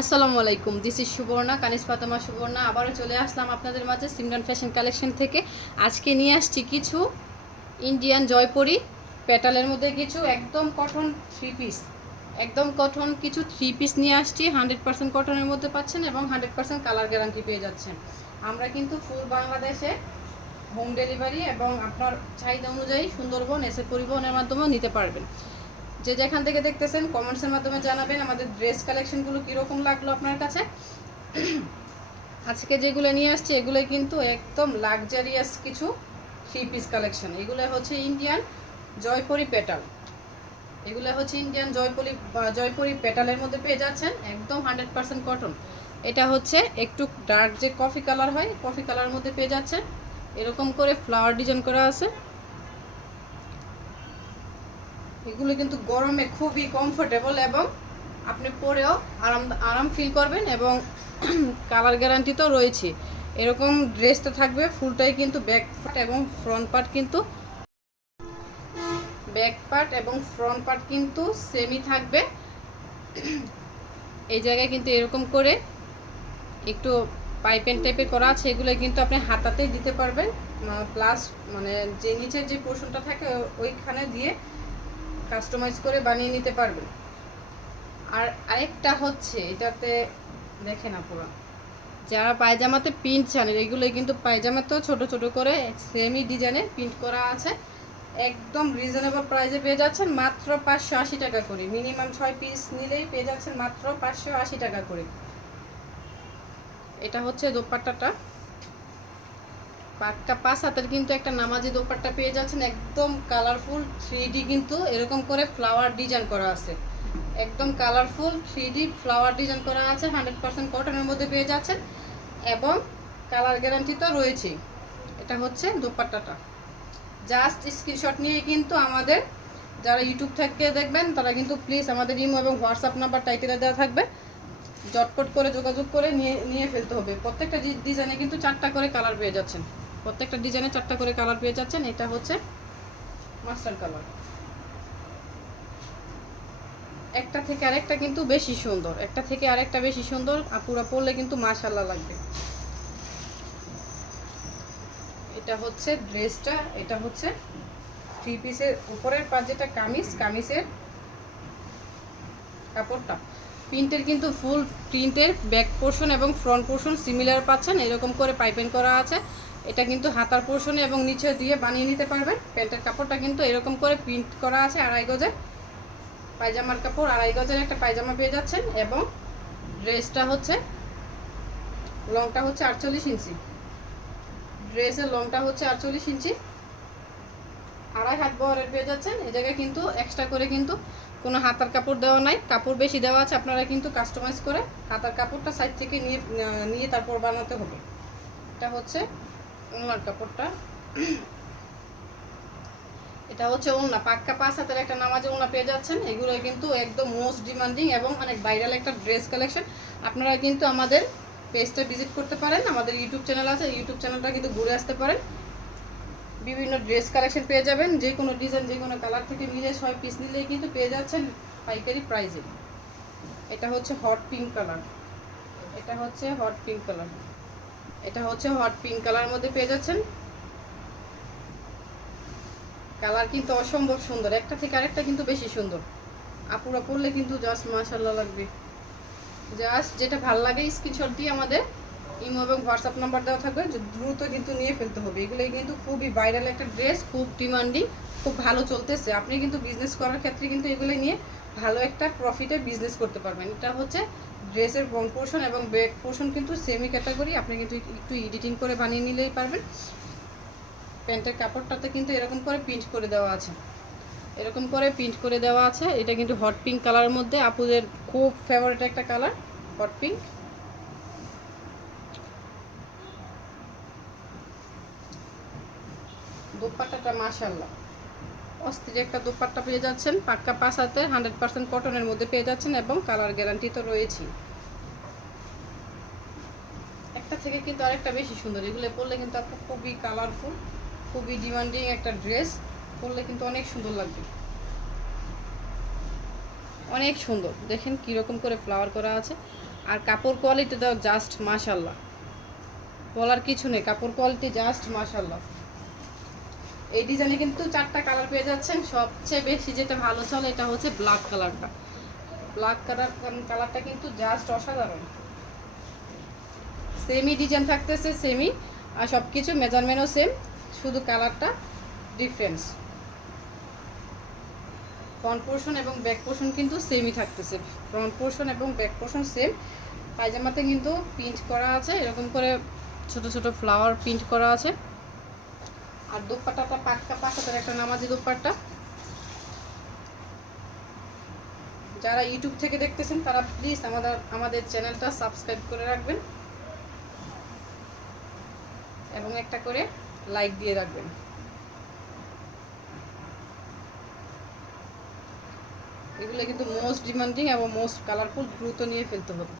আসসালামু আলাইকুম, this is Suborna, কানিজ ফাতেমা সুবর্ণা। আবারও চলে আসলাম আপনাদের মাঝে সিমরান ফ্যাশন কালেকশন থেকে। আজকে নিয়ে আসছি কিছু ইন্ডিয়ান জয়পুরি পেটালের মধ্যে কিছু একদম কটন থ্রি পিস, একদম কটন কিছু থ্রি পিস নিয়ে আসছি। 100% কটনের মধ্যে পাচ্ছেন এবং 100% কালার গ্যারান্টি পেয়ে যাচ্ছেন। আমরা কিন্তু ফুল বাংলাদেশে হোম ডেলিভারি এবং আপনার চাহিদা অনুযায়ী সুন্দরবন এসে পরিবহনের মাধ্যমেও নিতে পারবেন। যে যেখান থেকে দেখতেছেন কমেন্টসের মাধ্যমে জানাবেন আমাদের ড্রেস কালেকশনগুলো কীরকম লাগলো আপনার কাছে। আজকে যেগুলো নিয়ে আসছি এগুলো কিন্তু একদম লাক্সারিয়াস কিছু থ্রি পিস কালেকশন। এগুলো হচ্ছে ইন্ডিয়ান জয়পুরি পেটাল, এগুলো হচ্ছে ইন্ডিয়ান জয়পুরি পেটালের মধ্যে পেয়ে যাচ্ছেন একদম 100% কটন। এটা হচ্ছে একটু ডার্ক যে কফি কালার হয়, কফি কালারের মধ্যে পেয়ে যাচ্ছেন। এরকম করে ফ্লাওয়ার ডিজাইন করা আছে। এগুলো কিন্তু গরমে খুবই কমফোর্টেবল এবং আপনি পরেও আরাম ফিল করবেন এবং কালার গ্যারান্টি তো রয়েছে। এরকম ড্রেসটা থাকবে ফুলটাই কিন্তু ব্যাক পার্ট এবং ফ্রন্ট পার্ট কিন্তু সেমই থাকবে। এই জায়গায় কিন্তু এরকম করে একটু পাইপেন টাইপের করা আছে, এগুলো কিন্তু আপনি হাতাতেই দিতে পারবেন, প্লাস মানে যে নিচের যে পোর্শনটা থাকে ওইখানে দিয়ে কাস্টমাইজ করে বানিয়ে নিতে পারবেন। আর আরেকটা হচ্ছে এটাতে দেখেন আপুরা, যারা পায়জামাতে প্রিন্ট চান, এগুলো কিন্তু পায়জামাতেও ছোট ছোট করে সেমি ডিজাইনে প্রিন্ট করা আছে। একদম রিজনেবল প্রাইসে পেয়ে যাচ্ছেন মাত্র 580 টাকা করে। মিনিমাম 6 পিস নিলেই পেয়ে যাচ্ছেন মাত্র 580 টাকা করে। এটা হচ্ছে দোপাট্টাটা, পাক্কা 5 হাতের কিন্তু একটা নামাজি দোপাট্টা পেয়ে যাচ্ছেন, একদম কালারফুল 3D কিন্তু এরকম করে ফ্লাওয়ার ডিজাইন করা আছে। একদম কালারফুল 3D ফ্লাওয়ার ডিজাইন করা আছে, 100% কটনের মধ্যে পেয়ে যাচ্ছেন এবং কালার গ্যারান্টি তো রয়েছেই। এটা হচ্ছে দোপাট্টাটা। জাস্ট স্ক্রিনশট নিয়ে কিন্তু আমাদের যারা ইউটিউব থেকে দেখবেন তারা কিন্তু প্লিজ আমাদের ইমো এবং হোয়াটসঅ্যাপ নাম্বার টাইটেলে দেওয়া থাকবে, জটপট করে যোগাযোগ করে নিয়ে ফেলতে হবে। প্রত্যেকটা ডিজাইনে কিন্তু 4টা করে কালার পেয়ে যাচ্ছেন, প্রত্যেকটা ডিজাইনে 4টা করে কালার পেয়ে যাচ্ছেন। এটা হচ্ছে মাস্টার কালার, একটা থেকে আরেকটা কিন্তু বেশি সুন্দর, একটা থেকে আরেকটা বেশি সুন্দর। আপুরা পরলে কিন্তু মাশাআল্লাহ লাগবে। এটা হচ্ছে ড্রেসটা, এটা হচ্ছে থ্রি পিসের উপরের পাশ যেটা কামিজের কাপড়টা প্রিন্টের কিন্তু ফুল প্রিন্টের ব্যাক পোর্শন এবং ফ্রন্ট পোর্শন সিমিলার পাচ্ছেন, এরকম করে পাইপিং করা আছে। এটা কিন্তু হাতার পোর্শনে এবং নিচে দিয়ে বানিয়ে নিতে পারবেন। প্যান্টের কাপড়টা কিন্তু এরকম করে প্রিন্ট করা আছে। 2.5 গজের পায়জামার কাপড়, 2.5 গজের একটা পায়জামা পেয়ে যাচ্ছেন এবং ড্রেসটা হচ্ছে লংটা হচ্ছে 48 ইঞ্চি। ড্রেসের লংটা হচ্ছে 48 ইঞ্চি, 2.5 হাত বহরের পেয়ে যাচ্ছেন। এই জায়গায় কিন্তু এক্সট্রা করে কিন্তু কোনো হাতার কাপড় দেওয়া নাই, কাপড় বেশি দেওয়া আছে। আপনারা কিন্তু কাস্টমাইজ করে হাতার কাপড়টা সাইড থেকে নিয়ে তারপর বানাতে হবে। এটা হচ্ছে ওনার কাপড়টা, এটা হচ্ছে ওনা পাক্কা 5 হাতের একটা নামাজে ওনা পেয়ে যাচ্ছেন। এগুলো কিন্তু একদম মোস্ট ডিমান্ডিং এবং অনেক ভাইরাল একটা ড্রেস কালেকশন। আপনারা কিন্তু আমাদের পেজটা ভিজিট করতে পারেন, আমাদের ইউটিউব চ্যানেল আছে, ইউটিউব চ্যানেলটা কিন্তু ঘুরে আসতে পারেন। বিভিন্ন ড্রেস কালেকশন পেয়ে যাবেন, যে কোনো ডিজাইন যে কোনো কালার থেকে মিলে 6 পিস নিলেই কিন্তু পেয়ে যাচ্ছেন পাইকারি প্রাইসে। এটা হচ্ছে হট পিঙ্ক কালার, এটা হচ্ছে হট পিঙ্ক কালার, এটা হচ্ছে হট পিঙ্ক কালার মধ্যে পেয়ে যাচ্ছেন। কালার কিন্তু অসম্ভব সুন্দর, একটা থেকে আরেকটা কিন্তু বেশি সুন্দর। আপুরা পরলে কিন্তু জাস্ট মাশাআল্লাহ লাগবে। জাস্ট যেটা ভালো লাগে স্ক্রিনশট দিয়ে আমাদের ইমো এবং হোয়াটসঅ্যাপ নাম্বার দেওয়া থাকবে, দ্রুত কিন্তু নিয়ে ফেলতে হবে। এগুলোই কিন্তু খুবই ভাইরাল একটা ড্রেস, খুব ডিমান্ডিং, খুব ভালো চলতেছে। আপনি কিন্তু বিজনেস করার ক্ষেত্রে কিন্তু এগুলো নিয়ে ভালো একটা প্রফিটে বিজনেস করতে পারবেন। এটা হচ্ছে ড্রেসের ফ্রন্ট পোর্শন এবং ব্যাক পোর্শন কিন্তু সেমি ক্যাটাগরি, আপনি কিন্তু একটু এডিটিং করে বানিয়ে নিলেই পারবেন। প্যান্টের কাপড়টাতে কিন্তু এরকম করে প্রিন্ট করে দেওয়া আছে, এরকম করে প্রিন্ট করে দেওয়া আছে। এটা কিন্তু হট পিঙ্ক কালারের মধ্যে আপুদের খুব ফেভারিট একটা কালার, হট পিঙ্ক। দোপাট্টাটা মাশাআল্লাহ অস্থির একটা দোপাট্টা পেয়ে যাচ্ছেন, পাক্কা 5 হাতের 100% কটনের মধ্যে পেয়ে যাচ্ছেন এবং কালার গ্যারান্টি তো রয়েছেই। একটা থেকে কিন্তু আরেকটা বেশি সুন্দর। এগুলো পরলে কিন্তু আপু খুবই কালারফুল, খুবই ডিমান্ডিং একটা ড্রেস, পরলে কিন্তু অনেক সুন্দর লাগবে, অনেক সুন্দর। দেখেন কীরকম করে ফ্লাওয়ার করা আছে, আর কাপড় কোয়ালিটি তো জাস্ট মাশাল্লাহ, বলার কিছু নেই, কাপড় কোয়ালিটি জাস্ট মাশাল্লাহ। এই ডিজাইনে কিন্তু 4টা কালার পেয়ে যাচ্ছেন। সবচেয়ে বেশি যেটা ভালো চলে এটা হচ্ছে ব্ল্যাক কালারটা। ব্ল্যাক কালারটা কিন্তু জাস্ট অসাধারণ। সেমই ডিজাইন থাকতেছে, সেমই, আর সব কিছু মেজারমেন্টও সেম, শুধু কালারটা ডিফারেন্স। ফ্রন্ট পোর্শন এবং ব্যাক পোর্শন কিন্তু সেমই থাকতেছে, ফ্রন্ট পোর্শন এবং ব্যাক পোর্শন সেম। পায়জামাতে কিন্তু প্রিন্ট করা আছে, এরকম করে ছোট ছোট ফ্লাওয়ার প্রিন্ট করা আছে। আর দোপাট্টাটা পাক্কা পাকাতের একটা নামাজি দোপাট্টা। যারা ইউটিউব থেকে দেখতেছেন তারা প্লিজ আমাদের চ্যানেলটা সাবস্ক্রাইব করে রাখবেন এবং একটা করে লাইক দিয়ে রাখবেন। এগুলো কিন্তু মোস্ট ডিমান্ডিং এবং মোস্ট কালারফুল, দ্রুত নিয়ে ফেলতে হবে।